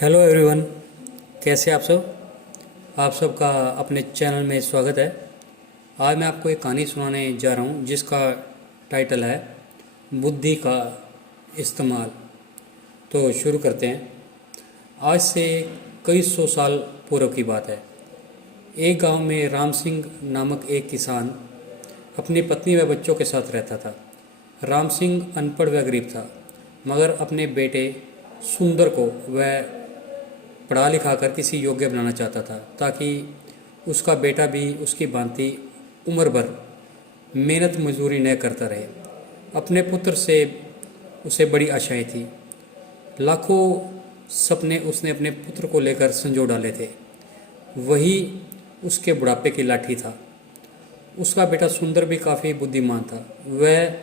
Hello everyone, कैसे आप सब। आप सबका अपने चैनल में स्वागत है। आज मैं आपको एक कहानी सुनाने जा रहा हूँ जिसका टाइटल है बुद्धि का इस्तेमाल। तो शुरू करते हैं। आज से कई सौ साल पूर्व की बात है। एक गांव में राम सिंह नामक एक किसान अपनी पत्नी व बच्चों के साथ रहता था। राम सिंह अनपढ़ व गरीब था, मगर अपने बेटे सुंदर को वह पढ़ा लिखा कर किसी योग्य बनाना चाहता था, ताकि उसका बेटा भी उसकी भांति उम्र भर मेहनत मजदूरी न करता रहे। अपने पुत्र से उसे बड़ी आशाएं थी। लाखों सपने उसने अपने पुत्र को लेकर संजो डाले थे। वही उसके बुढ़ापे की लाठी था। उसका बेटा सुंदर भी काफ़ी बुद्धिमान था। वह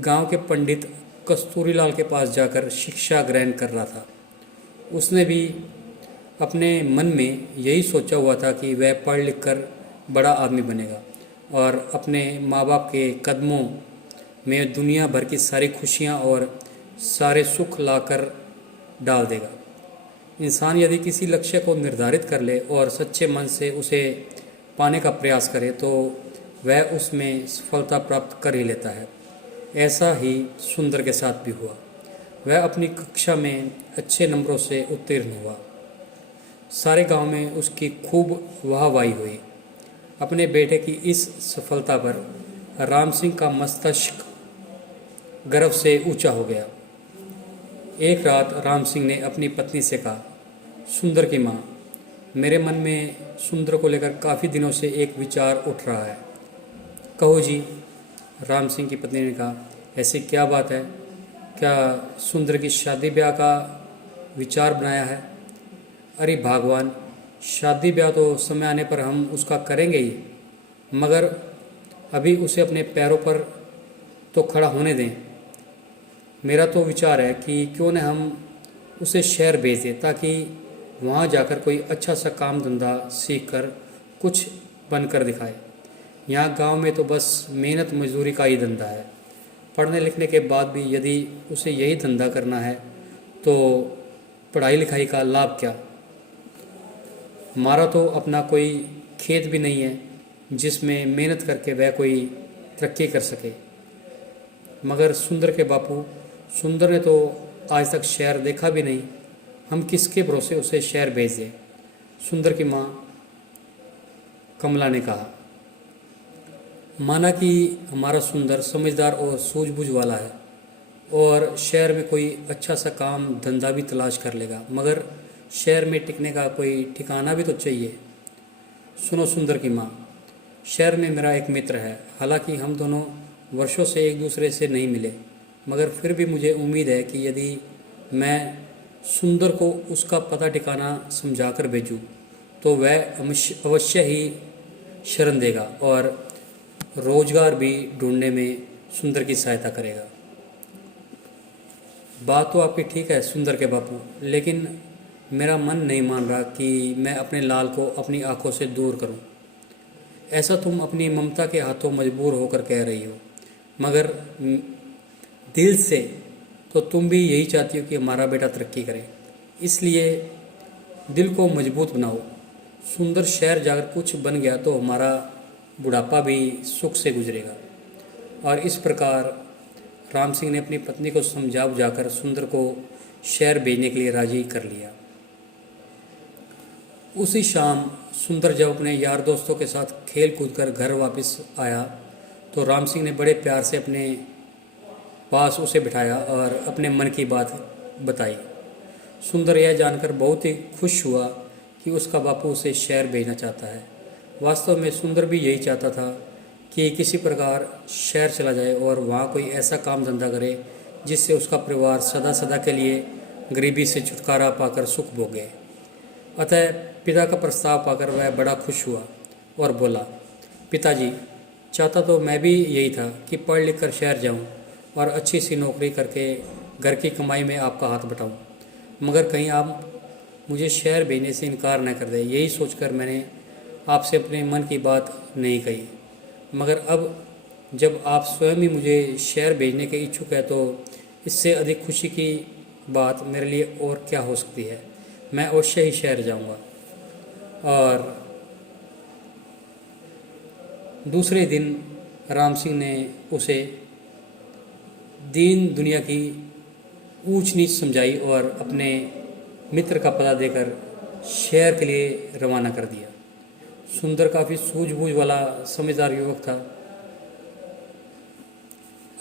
गांव के पंडित कस्तूरीलाल के पास जाकर शिक्षा ग्रहण कर रहा था। उसने भी अपने मन में यही सोचा हुआ था कि वह पढ़ लिख कर बड़ा आदमी बनेगा और अपने माँ बाप के कदमों में दुनिया भर की सारी खुशियाँ और सारे सुख लाकर डाल देगा। इंसान यदि किसी लक्ष्य को निर्धारित कर ले और सच्चे मन से उसे पाने का प्रयास करे तो वह उसमें सफलता प्राप्त कर ही लेता है। ऐसा ही सुंदर के साथ भी हुआ। वह अपनी कक्षा में अच्छे नंबरों से उत्तीर्ण हुआ। सारे गांव में उसकी खूब वाहवाही हुई। अपने बेटे की इस सफलता पर राम सिंह का मस्तिष्क गर्व से ऊंचा हो गया। एक रात राम सिंह ने अपनी पत्नी से कहा, सुंदर की माँ, मेरे मन में सुंदर को लेकर काफ़ी दिनों से एक विचार उठ रहा है। कहो जी। राम सिंह की पत्नी ने कहा, ऐसी क्या बात है? क्या सुंदर की शादी ब्याह का विचार बनाया है? अरे भगवान, शादी ब्याह तो समय आने पर हम उसका करेंगे ही, मगर अभी उसे अपने पैरों पर तो खड़ा होने दें। मेरा तो विचार है कि क्यों न हम उसे शहर भेज दें, ताकि वहाँ जाकर कोई अच्छा सा काम धंधा सीख कर कुछ बनकर दिखाए। यहाँ गांव में तो बस मेहनत मजदूरी का ही धंधा है। पढ़ने लिखने के बाद भी यदि उसे यही धंधा करना है तो पढ़ाई लिखाई का लाभ क्या? हमारा तो अपना कोई खेत भी नहीं है जिसमें मेहनत करके वह कोई तरक्की कर सके। मगर सुंदर के बापू, सुंदर ने तो आज तक शहर देखा भी नहीं। हम किसके भरोसे उसे शहर भेज दें? सुंदर की माँ कमला ने कहा। माना कि हमारा सुंदर समझदार और सूझबूझ वाला है और शहर में कोई अच्छा सा काम धंधा भी तलाश कर लेगा, मगर शहर में टिकने का कोई ठिकाना भी तो चाहिए। सुनो सुंदर की माँ, शहर में मेरा एक मित्र है। हालांकि हम दोनों वर्षों से एक दूसरे से नहीं मिले, मगर फिर भी मुझे उम्मीद है कि यदि मैं सुंदर को उसका पता ठिकाना समझाकर भेजूँ तो वह अवश्य ही शरण देगा और रोजगार भी ढूंढने में सुंदर की सहायता करेगा। बात तो आपकी ठीक है सुंदर के बापू, लेकिन मेरा मन नहीं मान रहा कि मैं अपने लाल को अपनी आंखों से दूर करूं। ऐसा तुम अपनी ममता के हाथों मजबूर होकर कह रही हो, मगर दिल से तो तुम भी यही चाहती हो कि हमारा बेटा तरक्की करे। इसलिए दिल को मजबूत बनाओ। सुंदर शहर जाकर कुछ बन गया तो हमारा बुढ़ापा भी सुख से गुजरेगा। और इस प्रकार राम सिंह ने अपनी पत्नी को समझा बुझाकर सुंदर को शहर भेजने के लिए राजी कर लिया। उसी शाम सुंदर जब अपने यार दोस्तों के साथ खेल कूद कर घर वापस आया तो राम सिंह ने बड़े प्यार से अपने पास उसे बिठाया और अपने मन की बात बताई। सुंदर यह जानकर बहुत ही खुश हुआ कि उसका बापू उसे शहर भेजना चाहता है। वास्तव में सुंदर भी यही चाहता था कि किसी प्रकार शहर चला जाए और वहाँ कोई ऐसा काम धंधा करे जिससे उसका परिवार सदा सदा के लिए गरीबी से छुटकारा पाकर सुख भोगे। अतः पिता का प्रस्ताव पाकर वह बड़ा खुश हुआ और बोला, पिताजी, चाहता तो मैं भी यही था कि पढ़ लिख कर शहर जाऊँ और अच्छी सी नौकरी करके घर की कमाई में आपका हाथ बटाऊँ, मगर कहीं आप मुझे शहर भेजने से इनकार न कर दे। यही सोचकर मैंने आपसे अपने मन की बात नहीं कही, मगर अब जब आप स्वयं ही मुझे शहर भेजने के इच्छुक है तो इससे अधिक खुशी की बात मेरे लिए और क्या हो सकती है। मैं अवश्य ही शहर जाऊंगा। और दूसरे दिन राम सिंह ने उसे दीन दुनिया की ऊंच नीच समझाई और अपने मित्र का पता देकर शहर के लिए रवाना कर दिया। सुंदर काफ़ी सूझबूझ वाला समझदार युवक था।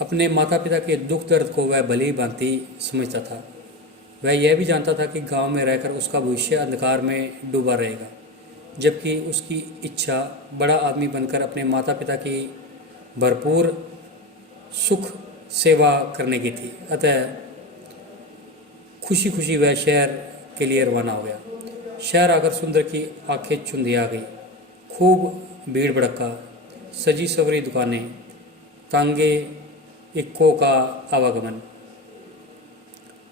अपने माता पिता के दुख दर्द को वह भली भांति समझता था। वह यह भी जानता था कि गांव में रहकर उसका भविष्य अंधकार में डूबा रहेगा, जबकि उसकी इच्छा बड़ा आदमी बनकर अपने माता पिता की भरपूर सुख सेवा करने की थी। अतः खुशी खुशी वह शहर के लिए रवाना हो गया। शहर आकर सुंदर की आंखें चुंधिया गई। खूब भीड़ भड़का, सजी सवरी दुकानें, तांगे इक्कों का आवागमन।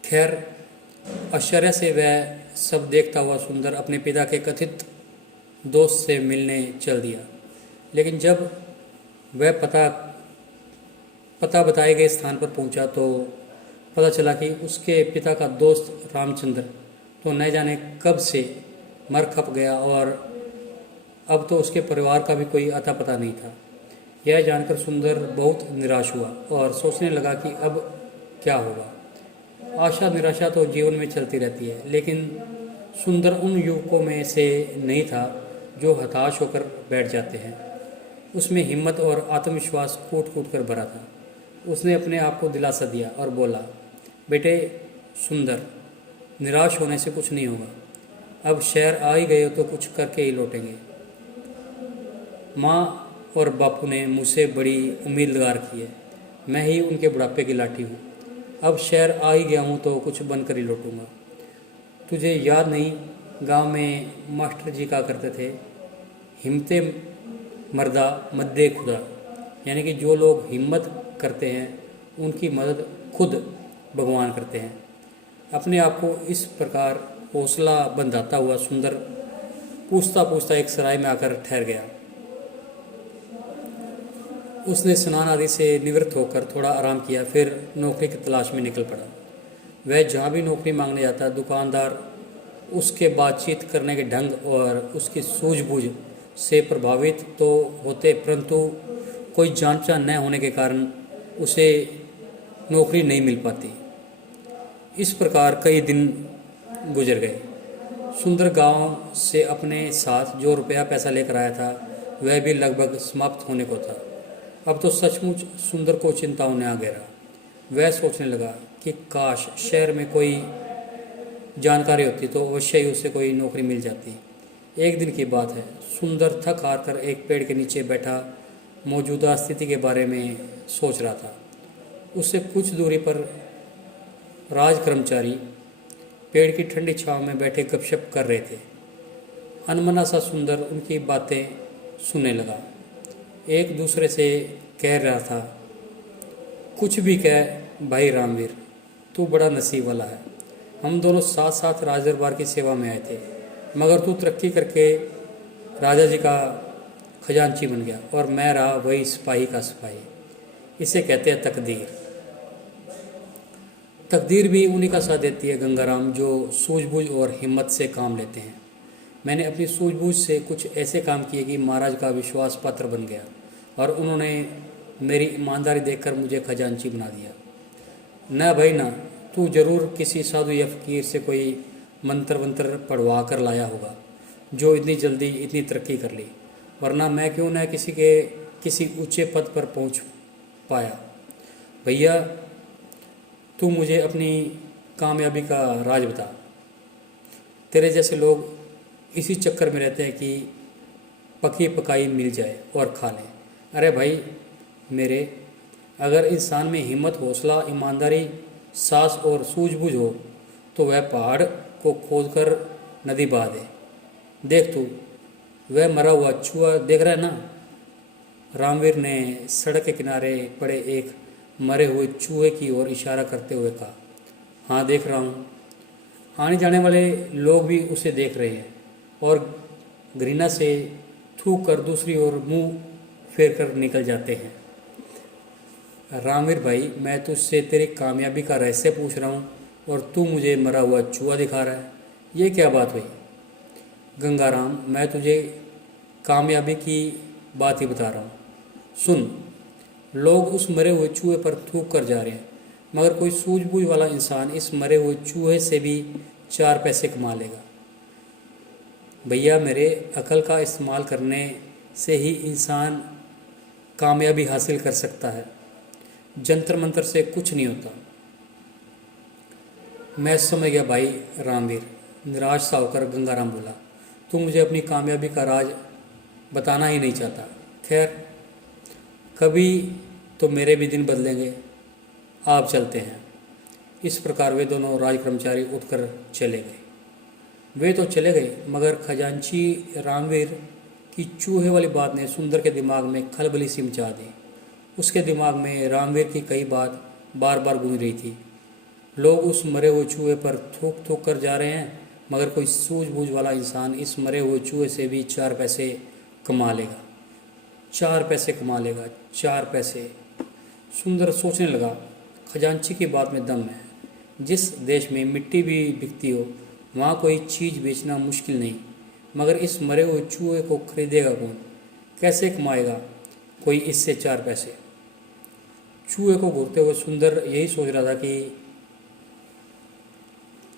खैर, आश्चर्य से वह सब देखता हुआ सुंदर अपने पिता के कथित दोस्त से मिलने चल दिया। लेकिन जब वह पता बताए गए स्थान पर पहुंचा तो पता चला कि उसके पिता का दोस्त रामचंद्र तो न जाने कब से मर खप गया और अब तो उसके परिवार का भी कोई अता पता नहीं था। यह जानकर सुंदर बहुत निराश हुआ और सोचने लगा कि अब क्या होगा। आशा निराशा तो जीवन में चलती रहती है, लेकिन सुंदर उन युवकों में से नहीं था जो हताश होकर बैठ जाते हैं। उसमें हिम्मत और आत्मविश्वास कूट कूट कर भरा था। उसने अपने आप को दिलासा दिया और बोला, बेटे सुंदर, निराश होने से कुछ नहीं होगा। अब शहर आ ही गए हो तो कुछ करके ही लौटेंगे। माँ और बापू ने मुझसे बड़ी उम्मीद लगा रखी है। मैं ही उनके बुढ़ापे की लाठी हूँ। अब शहर आ ही गया हूँ तो कुछ बनकर ही लौटूंगा। तुझे याद नहीं, गांव में मास्टर जी कहा करते थे, हिम्मते मर्दा मद्दे खुदा, यानी कि जो लोग हिम्मत करते हैं उनकी मदद खुद भगवान करते हैं। अपने आप को इस प्रकार हौसला बंधाता हुआ सुंदर पूछता पूछता एक सराय में आकर ठहर गया। उसने स्नान आदि से निवृत्त होकर थोड़ा आराम किया, फिर नौकरी की तलाश में निकल पड़ा। वह जहाँ भी नौकरी मांगने जाता, दुकानदार उसके बातचीत करने के ढंग और उसकी सूझबूझ से प्रभावित तो होते, परंतु कोई जान पहचान न होने के कारण उसे नौकरी नहीं मिल पाती। इस प्रकार कई दिन गुजर गए। सुंदर गांव से अपने साथ जो रुपया पैसा लेकर आया था वह भी लगभग समाप्त होने को था। अब तो सचमुच सुंदर को चिंताओं ने आ घेरा। वह सोचने लगा कि काश शहर में कोई जानकारी होती तो अवश्य ही उसे कोई नौकरी मिल जाती। एक दिन की बात है, सुंदर थक हार कर एक पेड़ के नीचे बैठा मौजूदा स्थिति के बारे में सोच रहा था। उससे कुछ दूरी पर राज कर्मचारी पेड़ की ठंडी छांव में बैठे गपशप कर रहे थे। अनमना सा सुंदर उनकी बातें सुनने लगा। एक दूसरे से कह रहा था, कुछ भी कह भाई रामवीर, तू बड़ा नसीब वाला है। हम दोनों साथ साथ राज दरबार की सेवा में आए थे, मगर तू तरक्की करके राजा जी का खजांची बन गया और मैं रहा वही सिपाही का सिपाही। इसे कहते हैं तकदीर। तकदीर भी उन्हीं का साथ देती है गंगाराम, जो सूझबूझ और हिम्मत से काम लेते हैं। मैंने अपनी सूझबूझ से कुछ ऐसे काम किए कि महाराज का विश्वास पात्र बन गया और उन्होंने मेरी ईमानदारी देखकर मुझे खजांची बना दिया। न भाई ना, तू जरूर किसी साधु या फकीर से कोई मंत्र वंत्र पढ़वा कर लाया होगा जो इतनी जल्दी इतनी तरक्की कर ली, वरना मैं क्यों न किसी ऊंचे पद पर पहुंच पाया। भैया, तू मुझे अपनी कामयाबी का राज बता। तेरे जैसे लोग इसी चक्कर में रहते हैं कि पकी पकाई मिल जाए और खा लें। अरे भाई मेरे, अगर इंसान में हिम्मत, हौसला, ईमानदारी, साहस और सूझबूझ हो तो वह पहाड़ को खोदकर नदी बहा दे। देख तू, वह मरा हुआ चूहा देख रहा है ना? रामवीर ने सड़क के किनारे पड़े एक मरे हुए चूहे की ओर इशारा करते हुए कहा। हाँ, देख रहा हूँ। आने जाने वाले लोग भी उसे देख रहे हैं और घृणा से थूक कर दूसरी ओर मुंह फेर कर निकल जाते हैं। रामवीर भाई, मैं तुझसे तेरी कामयाबी का रहस्य पूछ रहा हूँ और तू मुझे मरा हुआ चूहा दिखा रहा है। ये क्या बात हुई? गंगाराम, मैं तुझे कामयाबी की बात ही बता रहा हूँ। सुन, लोग उस मरे हुए चूहे पर थूक कर जा रहे हैं, मगर कोई सूझबूझ वाला इंसान इस मरे हुए चूहे से भी 4 पैसे कमा लेगा। भैया, मेरे अकल का इस्तेमाल करने से ही इंसान कामयाबी हासिल कर सकता है, जंतर मंतर से कुछ नहीं होता। मैं समझ गया भाई रामवीर, निराश सा होकर गंगाराम बोला। तू मुझे अपनी कामयाबी का राज बताना ही नहीं चाहता। खैर, कभी तो मेरे भी दिन बदलेंगे। आप चलते हैं। इस प्रकार वे दोनों राज कर्मचारी उठकर चले गए। वे तो चले गए, मगर खजांची रामवीर की चूहे वाली बात ने सुंदर के दिमाग में खलबली सी मचा दी। उसके दिमाग में रामवीर की कई बात बार बार गूंज रही थी। लोग उस मरे हुए चूहे पर थूक थूक कर जा रहे हैं, मगर कोई सूझबूझ वाला इंसान इस मरे हुए चूहे से भी 4 पैसे कमा लेगा। 4 पैसे कमा लेगा, 4 पैसे। सुंदर सोचने लगा, खजांची की बात में दम है। जिस देश में मिट्टी भी बिकती हो, वहाँ कोई चीज़ बेचना मुश्किल नहीं, मगर इस मरे हुए चूहे को खरीदेगा कौन? कैसे कमाएगा कोई इससे 4 पैसे? चूहे को घूरते हुए सुंदर यही सोच रहा था कि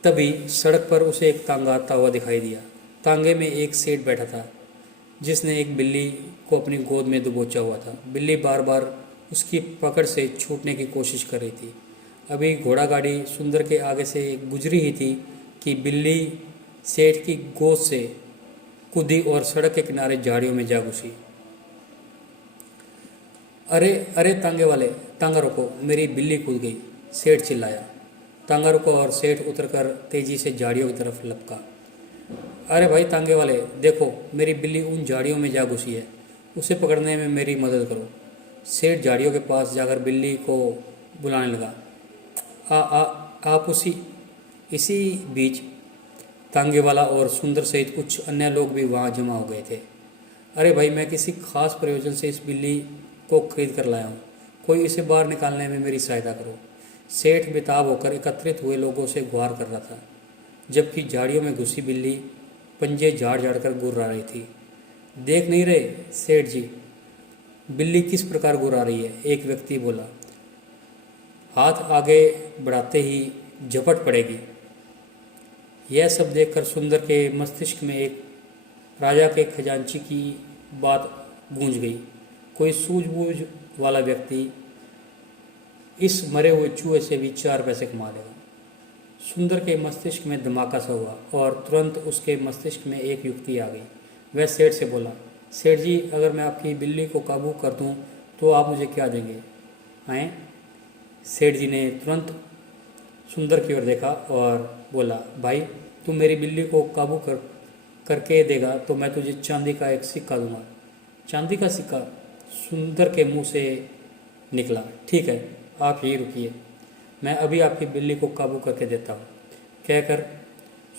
तभी सड़क पर उसे एक तांगा आता हुआ दिखाई दिया। तांगे में एक सेठ बैठा था, जिसने एक बिल्ली को अपनी गोद में दबोचा हुआ था। बिल्ली बार बार उसकी पकड़ से छूटने की कोशिश कर रही थी। अभी घोड़ा गाड़ी सुंदर के आगे से गुजरी ही थी कि बिल्ली सेठ की गोद से कूदी और सड़क के किनारे झाड़ियों में जा घुसी। अरे अरे तांगे वाले, तांगा रोको, मेरी बिल्ली कूद गई, सेठ चिल्लाया। तांगा रुका और सेठ उतरकर तेजी से झाड़ियों की तरफ लपका। अरे भाई तांगे वाले, देखो, मेरी बिल्ली उन झाड़ियों में जा घुसी है, उसे पकड़ने में मेरी मदद करो। सेठ झाड़ियों के पास जाकर बिल्ली को बुलाने लगा। आ आ आप इसी बीच तांगे वाला और सुंदर सहित कुछ अन्य लोग भी वहाँ जमा हो गए थे। अरे भाई, मैं किसी खास प्रयोजन से इस बिल्ली को खरीद कर लाया हूँ, कोई इसे बाहर निकालने में मेरी सहायता करो। सेठ बेताब होकर एकत्रित हुए लोगों से गुहार कर रहा था, जबकि झाड़ियों में घुसी बिल्ली पंजे झाड़ झाड़ कर गुर्रा रही थी। देख नहीं रहे सेठ जी, बिल्ली किस प्रकार गुर्रा रही है? एक व्यक्ति बोला। हाथ आगे बढ़ाते ही झपट पड़ेगी। यह सब देखकर सुंदर के मस्तिष्क में एक राजा के खजांची की बात गूंज गई। कोई सूझबूझ वाला व्यक्ति इस मरे हुए चूहे से भी 4 पैसे कमा लेगा। सुंदर के मस्तिष्क में धमाका सा हुआ और तुरंत उसके मस्तिष्क में एक युक्ति आ गई। वह सेठ से बोला, सेठ जी, अगर मैं आपकी बिल्ली को काबू कर दूं तो आप मुझे क्या देंगे? आए? सेठ जी ने तुरंत सुंदर की ओर देखा और बोला, भाई, तू मेरी बिल्ली को काबू करके देगा तो मैं तुझे चांदी का एक सिक्का दूंगा। चांदी का सिक्का? सुंदर के मुंह से निकला। ठीक है, आप यहीं रुकिए, मैं अभी आपकी बिल्ली को काबू करके देता हूँ। कहकर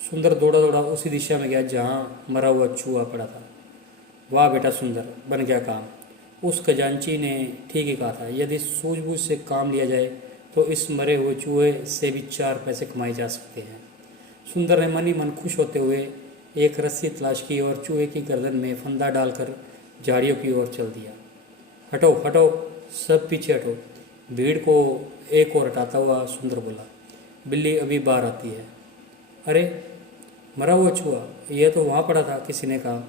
सुंदर दौड़ा दौड़ा उसी दिशा में गया जहाँ मरा हुआ चूहा पड़ा था। वाह बेटा सुंदर, बन गया काम। उस खजांची ने ठीक ही कहा था, यदि सूझबूझ से काम लिया जाए तो इस मरे हुए चूहे से भी 4 पैसे कमाए जा सकते हैं। सुंदर ने मन ही मन खुश होते हुए एक रस्सी तलाश की और चूहे की गर्दन में फंदा डालकर झाड़ियों की ओर चल दिया। हटो हटो, सब पीछे हटो। भीड़ को एक और हटाता हुआ सुंदर बोला, बिल्ली अभी बाहर आती है। अरे, मरा हुआ चूहा, यह तो वहाँ पड़ा था, किसी ने कहा।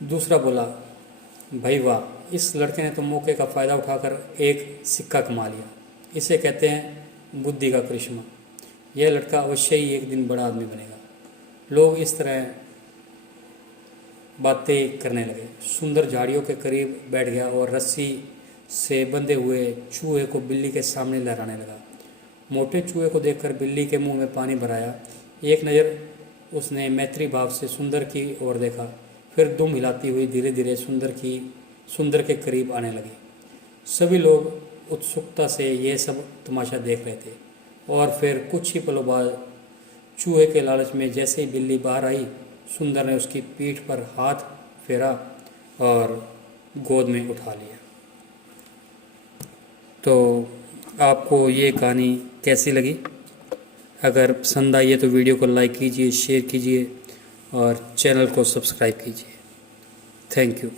दूसरा बोला, भाई वाह, इस लड़के ने तो मौके का फ़ायदा उठाकर एक सिक्का कमा लिया। इसे कहते हैं बुद्धि का करिश्मा। यह लड़का अवश्य ही एक दिन बड़ा आदमी बनेगा। लोग इस तरह बातें करने लगे। सुंदर झाड़ियों के करीब बैठ गया और रस्सी से बंधे हुए चूहे को बिल्ली के सामने लहराने लगा। मोटे चूहे को देखकर बिल्ली के मुंह में पानी भर आया। एक नज़र उसने मैत्री भाव से सुंदर की ओर देखा, फिर दुम हिलाती हुई धीरे धीरे सुंदर के करीब आने लगी। सभी लोग उत्सुकता से यह सब तमाशा देख रहे थे और फिर कुछ ही पलों बाद चूहे के लालच में जैसे ही बिल्ली बाहर आई, सुंदर ने उसकी पीठ पर हाथ फेरा और गोद में उठा लिया। तो आपको ये कहानी कैसी लगी? अगर पसंद आई है तो वीडियो को लाइक कीजिए, शेयर कीजिए और चैनल को सब्सक्राइब कीजिए। Thank you.